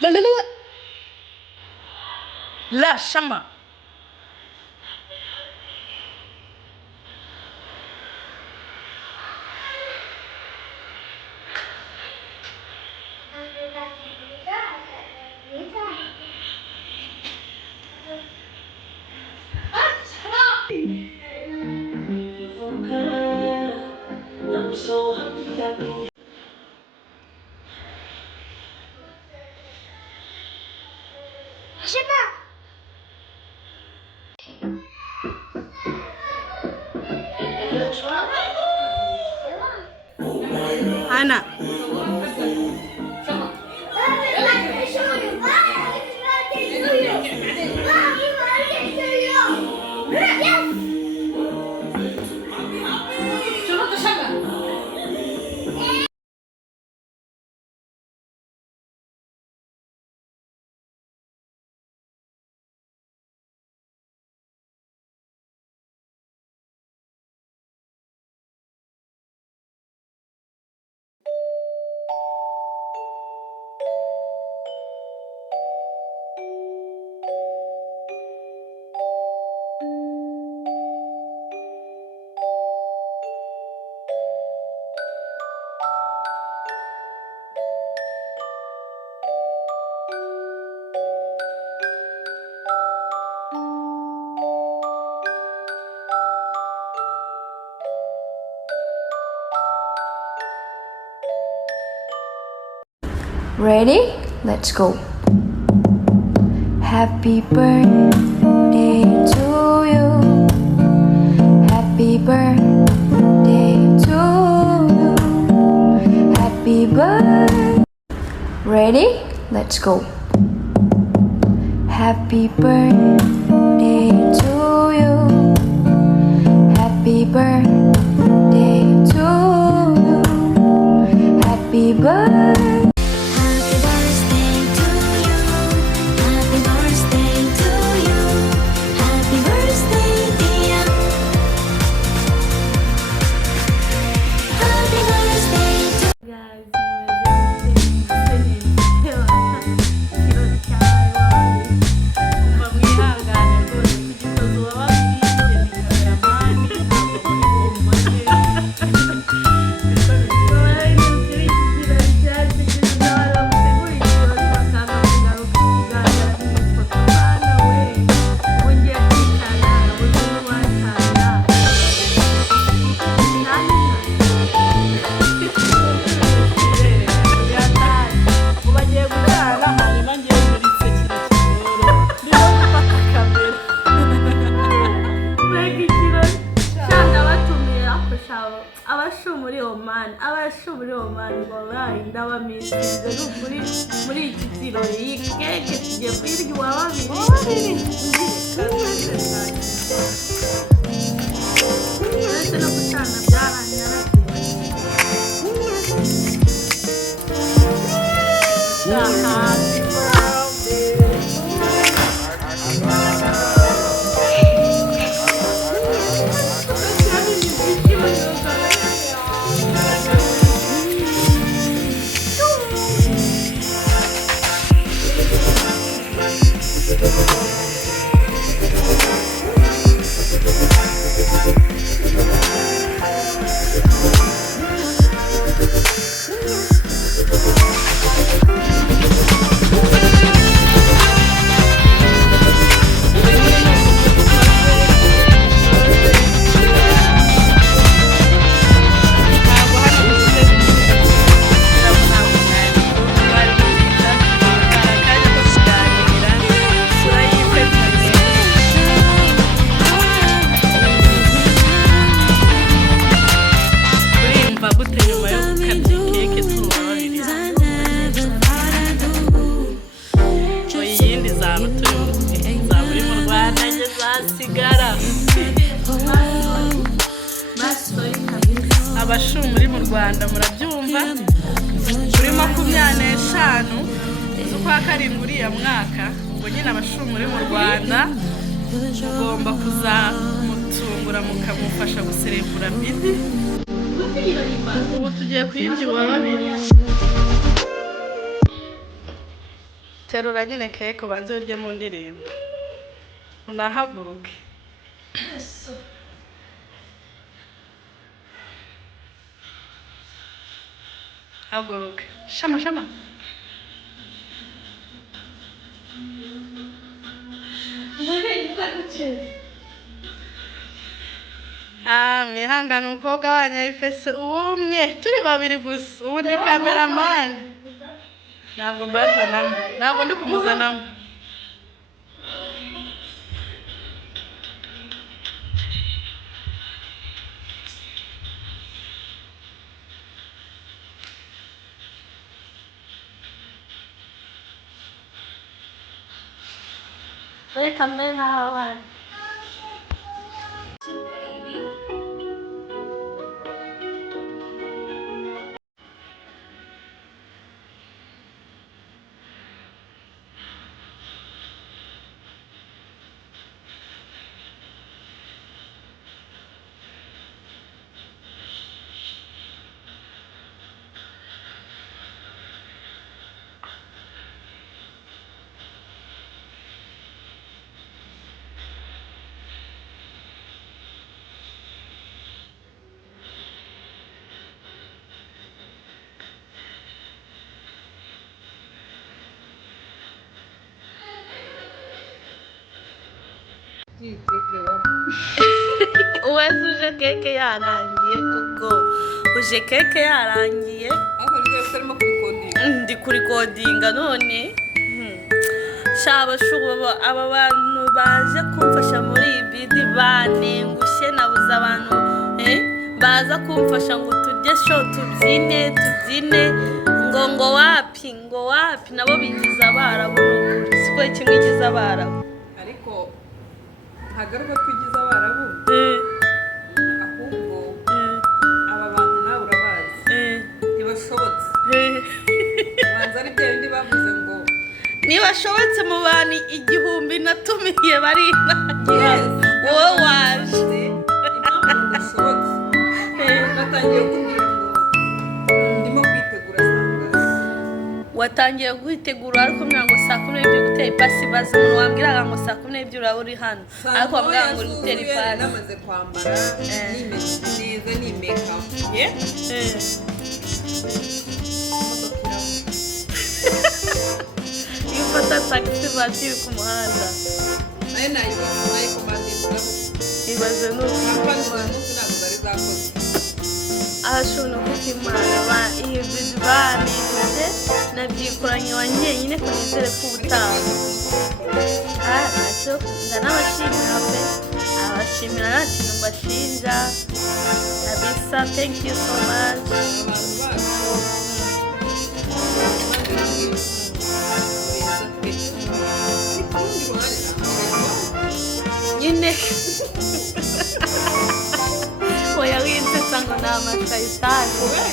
La la la. La Shama. Ana. Ready? Let's go. Happy birthday to you. Happy birthday to you. Happy birthday. Ready? Let's go. Happy birthday to you. Happy birthday to you. Happy birthday. abashumuri Oman wallahi ndabamishije n'ukuri muri iki kirori iyi keke tugiye kwirya wababiri ndetse no gucana byaranyara abashumuri mu Rwanda murabyumva kuri 25 z'ukwa karindwi uriya mwaka ubwo nyine abashumuri mu Rwanda mugomba kuzamutungura mukamufasha guserebura bidi ubu tugiye kwirya babiri terura nyine keke ubanze urye mu ndirimbo unahaguruke haguruke shama mwihangane umukobwa wanyu ifese uwumye turi babiri gusa ubu ni cameraman ntabwo mbazanamo ntabwo ndi kumuzanamo reka mbe nk'aho abana uwese uje keke yarangiye kuko uje keke yarangiye ndi kurikodinga none aba bantu baje kumfasha muri iyi bidi banengushye nabuze abantu baza kumfasha ngo turye show tubyine ngo wapi nabo bigize abarabu siko kimwe igize abarabu ariko hagaruka twigize abarabu ahubwo aba bantu nawe urabazi ntibashobotse banza ari bya bindi bavuze ngo ntibashobotse mu bantu 1000 natumiye barinangira wowe waje impamvu badashobotse batangiye kumbwira ngo ndimo kwitegura sanga watangiye guhitegura ariko mbwira ngo saa 12 gutera ipasi baza umuntu wambwiraga ngo saa 12 uraba uri hano ariko mbwira ngo uri gutera ipasi namaze kwambara nimeze neza ni make up iyo ufata taxi vatiri ku muhanda ibaze n'uko ahashobora kutimana iyo bidubani nabyikoranye wanjyenyine ko nizere ko ubutaha ntacyo ndanabashimira pe abashimira nta kintu mbashinja kabisa thank you so much nyine oya witsetsa ngo ni amasayitani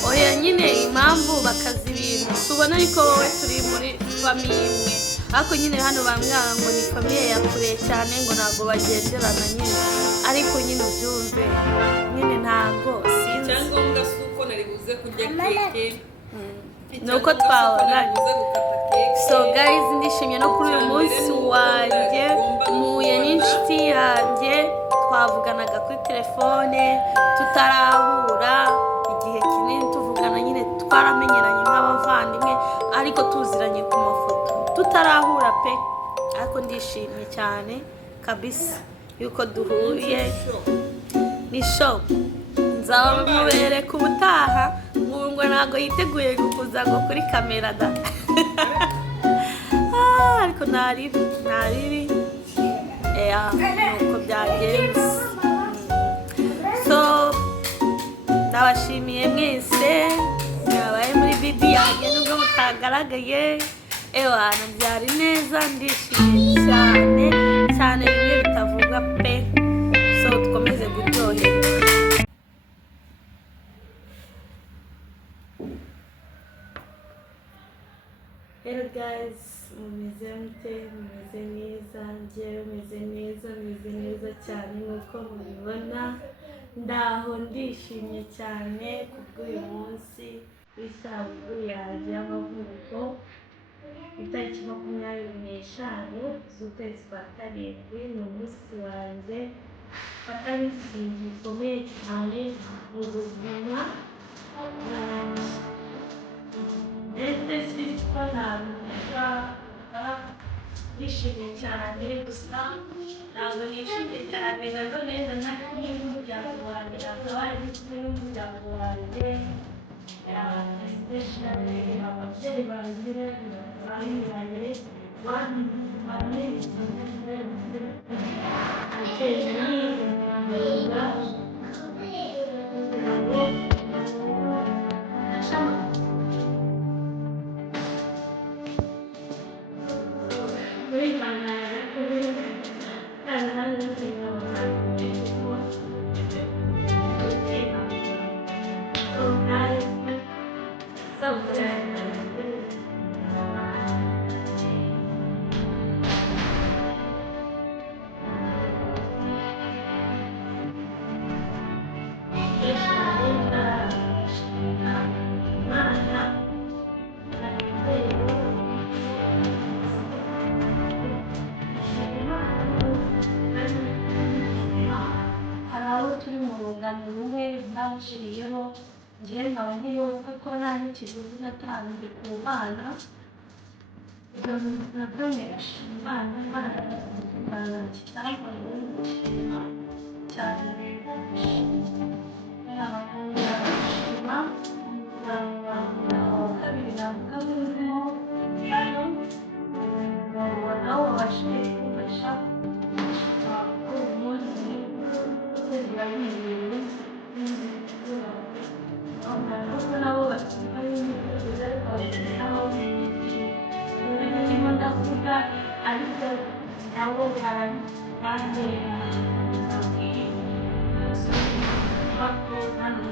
oya nyine impamvu bakaza ibintu tubona ariko wowe turi muri famiye imwe ariko nyine hano bambwira ngo ni famiye ya kure cyane ngo ntabwo bagenderana nyine ariko nyine ubyumve nyine ntabwo sinzi icyangombwa si uko nari buze kurya keke nuko twabonanye so guys ndishimye no kuri uyu munsi wanjye muye n'inshuti yanjye twavuganaga kuri telefone tutarahura igihe kinini tuvugana nyine twaramenyeranye nk'abavandimwe ariko tuziranye ku mafoto tutarahura pe ariko ndishimye cyane kabisa yuko duhuye ni show nzaba mubereka ubutaha ngo ntabwo yiteguye kukuza ngo kuri kamera da ariko ntaribi nuko byagenze so ndabashimiye mwese mwabaye muri bidi yanjye nubwo mutagaragaye ewana byari neza ndishimye cyane bimwe bitavuga pe so dukomeze kuryoherwa. Hello guys, mumeze mute? Mumeze neza? Njyewe meze neza cyane nk'uko mubibona ndaho ndishimye cyane kubw'uyu munsi w'isabukuru yanjye y'amavuko itariki 25 z'ukwezi kwa karindwi ni umunsi wanjye mfata nk'ikintu gikomeye cyane mu buzima bwanjye. Ndetse sinzi ko nabivuga, nishimye cyane, gusa ntabwo nishimye cyane nanone ntari kumwe n'umuryango wanjye, akaba ari kumwe n'umuryango wanjye, especially ababyeyi banjye banyuranye hari abo turi mu rungano rumwe bawuciriyeho, njye nkaba nkiyumva ko nta n'ikiguzi natanze ku Mana, nabyo ndashima Imana kitambaye cyane, ndashima kabiri navuga burimo hano nabo babashije kumfasha uyu munsi birabimenye kuko nabo basigaye n'imyitozo ariko bakitaho ndimo ndavuga, ariko nabo baranjye bako hano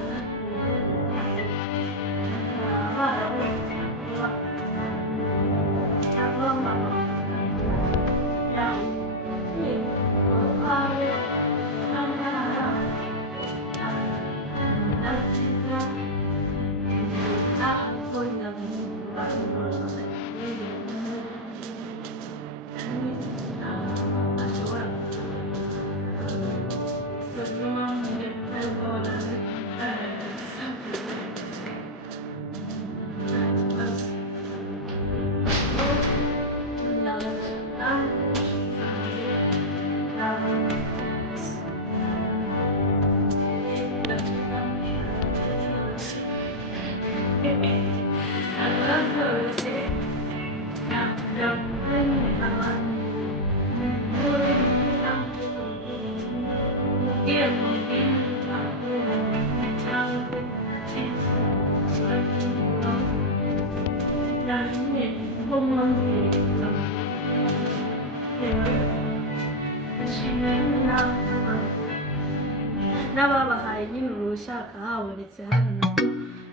n'ababahaye nyine uruhushya hakaba habonetse hano nabyo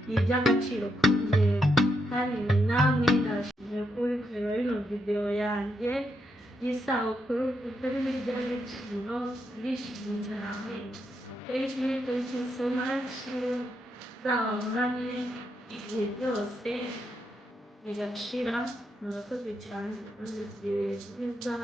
ni iby'agaciro kuri njyewe, kandi namwe ndabashimiye kuri kureba bino video yanjye y'isabukuru, kuko ari iby'agaciro, ndishimye cyane. Thank you so much, nzabahorane igihe byose bigashira, murakoze cyane, mugire ibihe byiza.